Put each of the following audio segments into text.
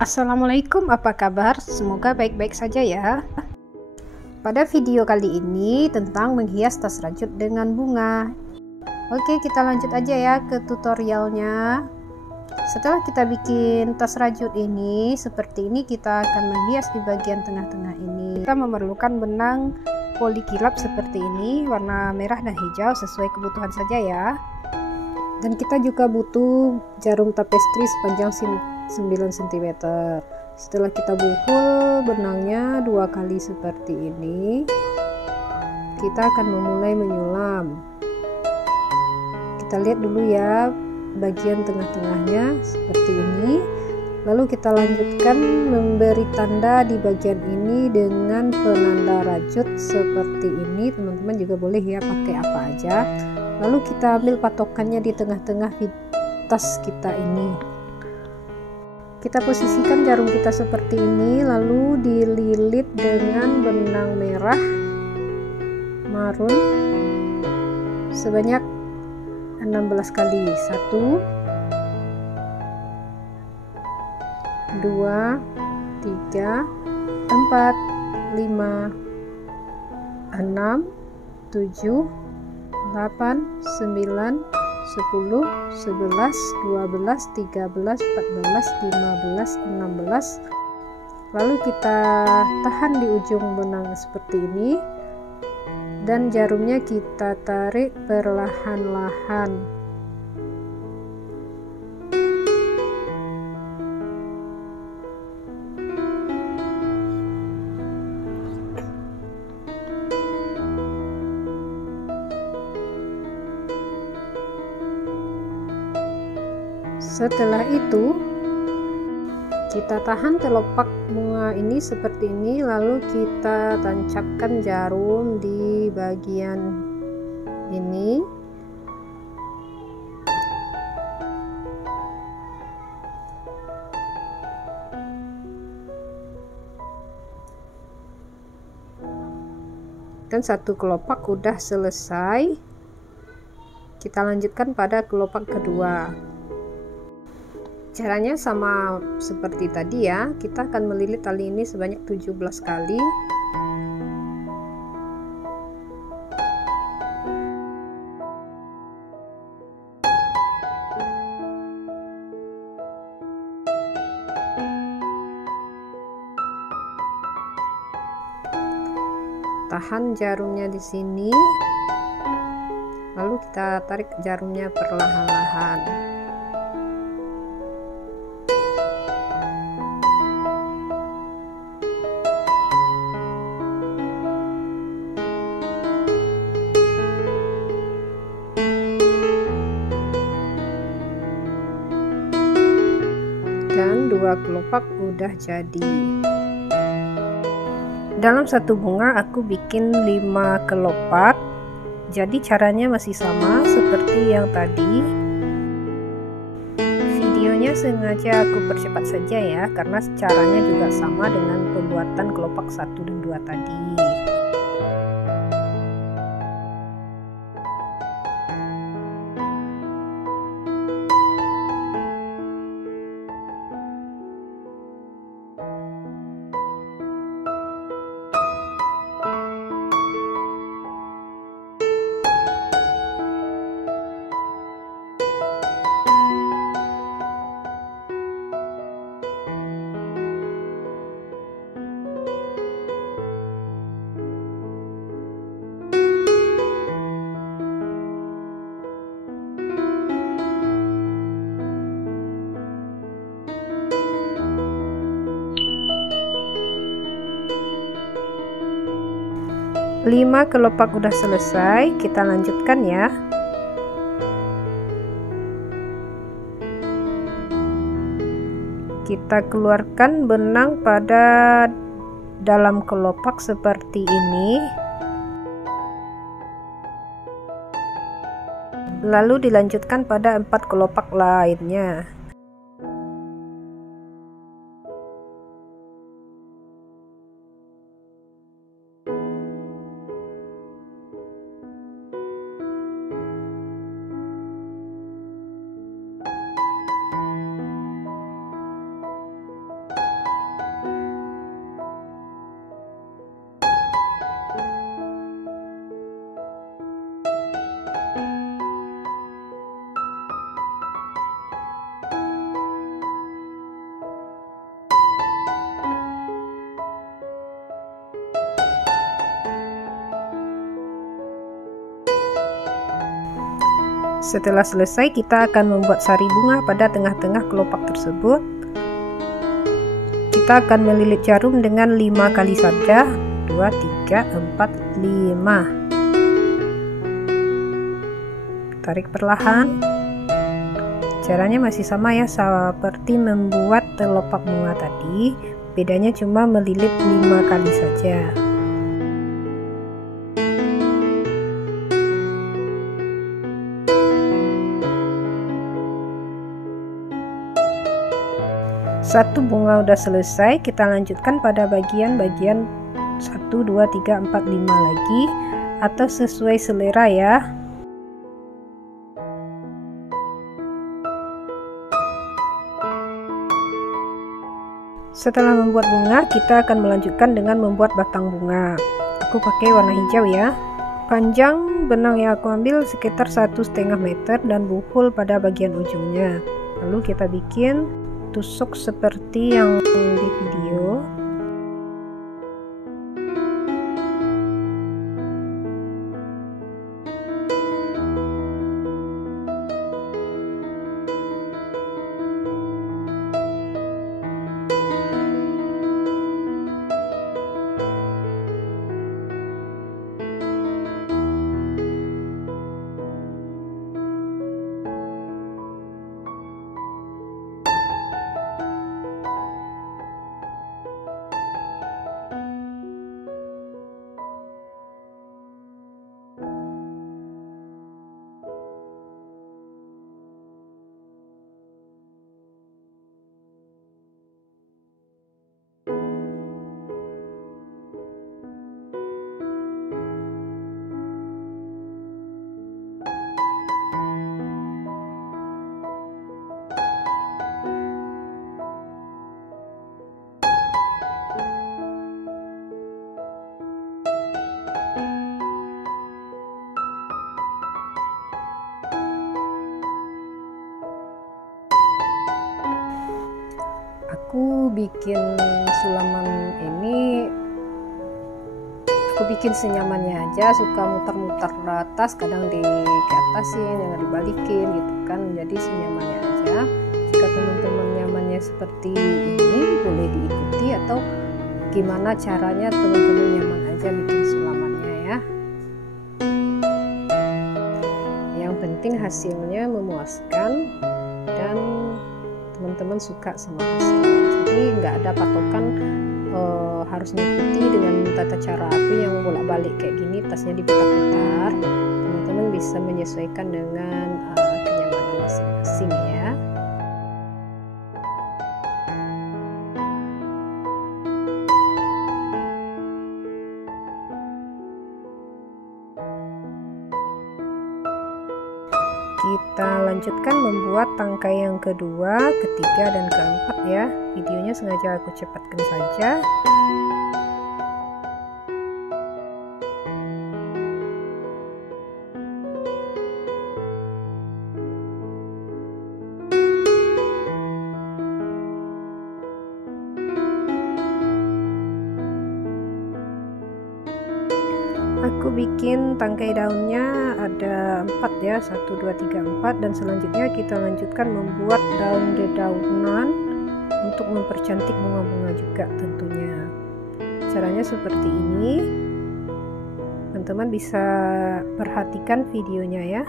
Assalamualaikum, apa kabar? Semoga baik-baik saja ya. Pada video kali ini tentang menghias tas rajut dengan bunga. Oke, kita lanjut aja ya ke tutorialnya. Setelah kita bikin tas rajut ini seperti ini, kita akan menghias di bagian tengah-tengah ini. Kita memerlukan benang polikilap seperti ini, warna merah dan hijau sesuai kebutuhan saja ya. Dan kita juga butuh jarum tapestri sepanjang 9 cm. Setelah kita buhul benangnya 2 kali seperti ini, kita akan memulai menyulam. Kita lihat dulu ya bagian tengah-tengahnya seperti ini. Lalu kita lanjutkan memberi tanda di bagian ini dengan penanda rajut seperti ini. Teman-teman juga boleh ya pakai apa aja. Lalu kita ambil patokannya di tengah-tengah tas kita ini. Kita posisikan jarum kita seperti ini, lalu dililit dengan benang merah marun sebanyak 16 kali. 1 2 3 4 5 6 7 8 9 10 11 12 13 14 15 16. Lalu kita tahan di ujung benang seperti ini dan jarumnya kita tarik perlahan-lahan. Setelah itu kita tahan kelopak bunga ini seperti ini, lalu kita tancapkan jarum di bagian ini. Dan satu kelopak udah selesai. Kita lanjutkan pada kelopak kedua. Caranya sama seperti tadi ya, kita akan melilit tali ini sebanyak 17 kali. Tahan jarumnya di sini, lalu kita tarik jarumnya perlahan-lahan. Dan 2 kelopak udah jadi. Dalam satu bunga aku bikin 5 kelopak, jadi caranya masih sama seperti yang tadi. Videonya sengaja aku percepat saja ya, karena caranya juga sama dengan pembuatan kelopak 1 dan 2 tadi. Lima kelopak udah selesai, kita lanjutkan ya. Kita keluarkan benang pada dalam kelopak seperti ini, lalu dilanjutkan pada 4 kelopak lainnya. Setelah selesai, kita akan membuat sari bunga pada tengah-tengah kelopak tersebut. Kita akan melilit jarum dengan 5 kali saja. 2, 3, 4, 5. Tarik perlahan. Caranya masih sama ya, seperti membuat kelopak bunga tadi. Bedanya cuma melilit 5 kali saja. Satu bunga udah selesai, kita lanjutkan pada bagian-bagian 1, 2, 3, 4, 5 lagi, atau sesuai selera ya. Setelah membuat bunga, kita akan melanjutkan dengan membuat batang bunga. Aku pakai warna hijau ya. Panjang benang yang aku ambil sekitar 1,5 meter dan buhul pada bagian ujungnya. Lalu kita bikin tusuk seperti yang di video. Aku bikin sulaman ini, aku bikin senyamannya aja, suka muter-muter ke atas, kadang di atasin, yang dibalikin gitu kan, jadi senyamannya aja. Jika teman-teman nyamannya seperti ini, boleh diikuti, atau gimana caranya teman-teman nyaman aja bikin sulamannya ya. Yang penting hasilnya memuaskan dan teman-teman suka sama hasilnya. Jadi nggak ada patokan harus ngikuti dengan tata cara aku yang bolak-balik kayak gini, tasnya diputar-putar. Teman-teman bisa menyesuaikan dengan kenyamanan masing-masing ya. Kita lanjutkan membuat tangkai yang kedua, ketiga, dan keempat ya. Videonya sengaja aku cepatkan saja. Aku bikin tangkai daunnya ada 4 ya, 1, 2, 3, 4, dan selanjutnya kita lanjutkan membuat daun dedaunan untuk mempercantik bunga-bunga juga tentunya. Caranya seperti ini, teman-teman bisa perhatikan videonya ya.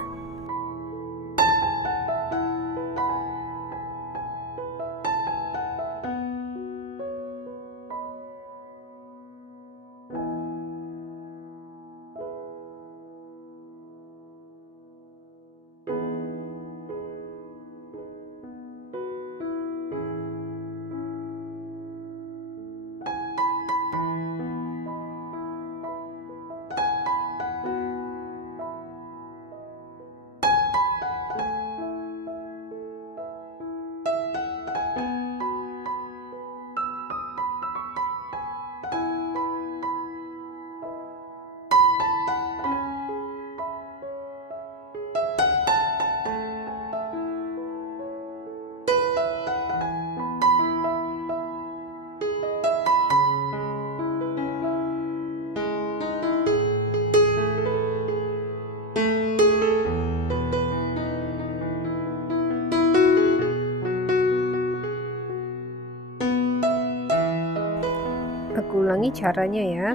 Aku ulangi caranya ya.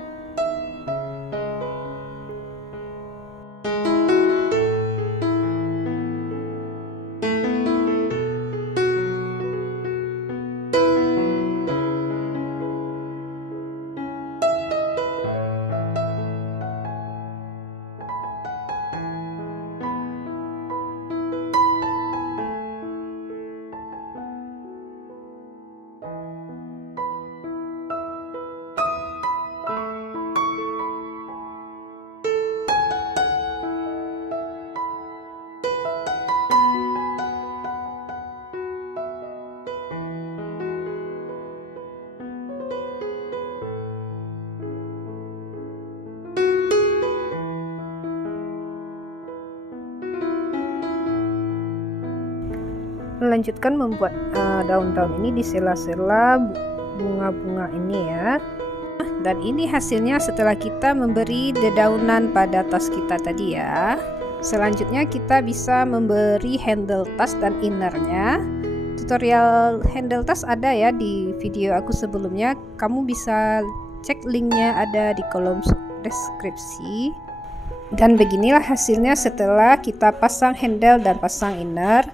Melanjutkan membuat daun-daun ini di sela-sela bunga-bunga ini ya. Dan ini hasilnya setelah kita memberi dedaunan pada tas kita tadi ya. Selanjutnya kita bisa memberi handle tas dan innernya. Tutorial handle tas ada ya di video aku sebelumnya. Kamu bisa cek linknya, ada di kolom deskripsi. Dan beginilah hasilnya setelah kita pasang handle dan pasang inner.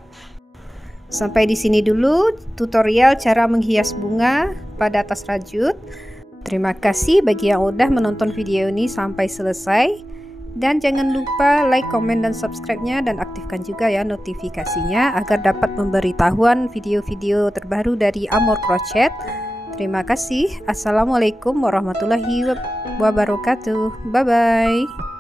Sampai di sini dulu tutorial cara menghias bunga pada tas rajut. Terima kasih bagi yang udah menonton video ini sampai selesai. Dan jangan lupa like, komen, dan subscribe-nya, dan aktifkan juga ya notifikasinya agar dapat memberitahuan video-video terbaru dari Amor Crochet. Terima kasih. Assalamualaikum warahmatullahi wabarakatuh. Bye bye.